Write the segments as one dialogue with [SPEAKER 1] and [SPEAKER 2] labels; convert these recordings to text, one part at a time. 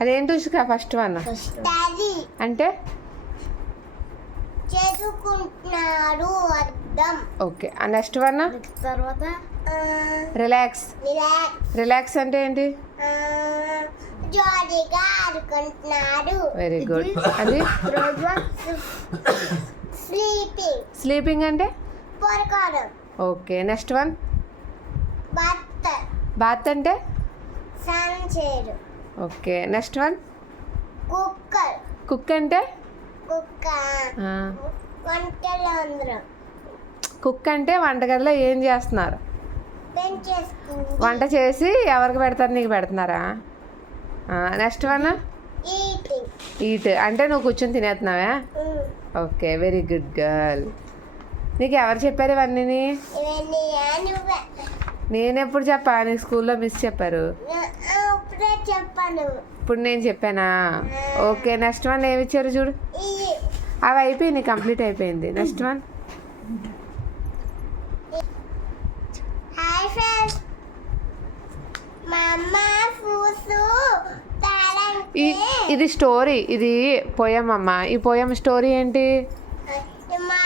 [SPEAKER 1] అదేంటి ఉషిక? First one అంటే?
[SPEAKER 2] చేసుకుంటున్నారు అర్థం.
[SPEAKER 1] ఓకే ఆ నెక్స్ట్ వన్
[SPEAKER 3] తర్వాత
[SPEAKER 1] రిలాక్స్
[SPEAKER 2] రిలాక్స్
[SPEAKER 1] అంటే ఏంటి?
[SPEAKER 2] జాలీగా ఆడుకుంటున్నారు.
[SPEAKER 1] వెరీ గుడ్ అది?
[SPEAKER 2] స్లీపింగ్.
[SPEAKER 1] స్లీపింగ్ అంటే?
[SPEAKER 2] పడుకోవడం.
[SPEAKER 1] ఓకే నెక్స్ట్ వన్
[SPEAKER 2] భర్త
[SPEAKER 1] బాత్ అంటే?
[SPEAKER 2] స్నానం చేయడం.
[SPEAKER 1] Okay next one.
[SPEAKER 2] Cooker.
[SPEAKER 1] Cook అంటే? కుక్ అంటే వంటగదిలో ఏం చేస్తున్నారు? వంట చేసి ఎవరికి పెడతారు నీకు పెడుతున్నారా? Next one. ఈట్. అంటే నువ్వు కూర్చొని తినేస్తున్నావా? Okay very good girl. నీకు ఎవరు చెప్పారు ఇవన్నీ
[SPEAKER 2] ఇవన్నీ నువ్వే.
[SPEAKER 1] నేను ఎప్పుడు చెప్పా? నీకు స్కూల్లో మిస్ చెప్పారు.
[SPEAKER 2] చెప్పాను.
[SPEAKER 1] ఇప్పుడు నేను చెప్పానా? ఓకే నెక్స్ట్ వన్ ఏమి ఇచ్చారు చూడు? అవి అయిపోయింది కంప్లీట్ అయిపోయింది. Next one.
[SPEAKER 2] Hi friends. మా అమ్మ ఫూసు తాళంటే
[SPEAKER 1] ఈ ఇది స్టోరీ ఇది పోయం అమ్మ. ఈ పోయం స్టోరీ ఏంటి?
[SPEAKER 2] మా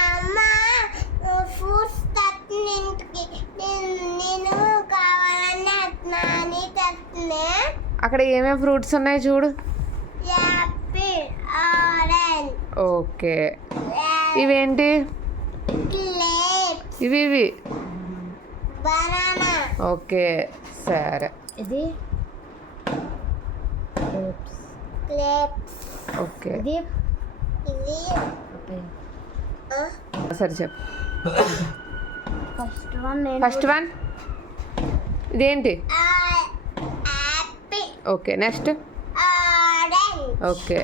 [SPEAKER 1] అక్కడ ఏమేమి ఫ్రూట్స్ ఉన్నాయి చూడు?
[SPEAKER 2] Apple orange.
[SPEAKER 1] ఓకే. ఇవేంటి? ఇవి ఇవి.
[SPEAKER 2] బనానా.
[SPEAKER 1] ఓకే సరే.
[SPEAKER 3] ఇది?
[SPEAKER 1] ఓకే.
[SPEAKER 3] ఇది?
[SPEAKER 2] ఇది? ఆ,
[SPEAKER 1] సరే చెప్పు.
[SPEAKER 3] ఫస్ట్ వన్ నేను
[SPEAKER 1] ఫస్ట్ వన్? ఇదేంటి? Okay next? Okay.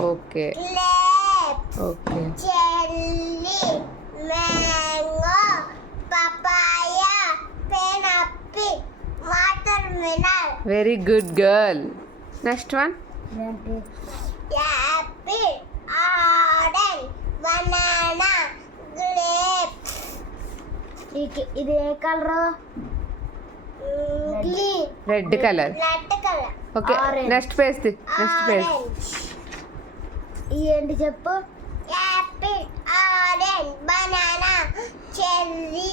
[SPEAKER 1] Okay. Okay. Very good girl next one
[SPEAKER 2] apple orange banana grapes
[SPEAKER 3] ఈ- ఇది ఏ colour?
[SPEAKER 1] Red colour
[SPEAKER 2] red colour
[SPEAKER 1] okay. Next page next page
[SPEAKER 3] ఏంటి చెప్పు?
[SPEAKER 2] Apple orange banana cherry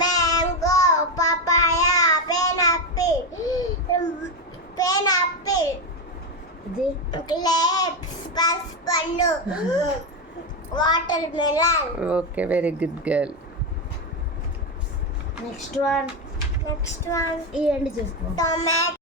[SPEAKER 2] mango papaya pineapple
[SPEAKER 3] ఇది?
[SPEAKER 2] Grapes పసుపండు watermelon
[SPEAKER 1] okay very good girl
[SPEAKER 3] next one
[SPEAKER 2] next one
[SPEAKER 3] ఈ ఏంటి చెప్పు
[SPEAKER 2] tomato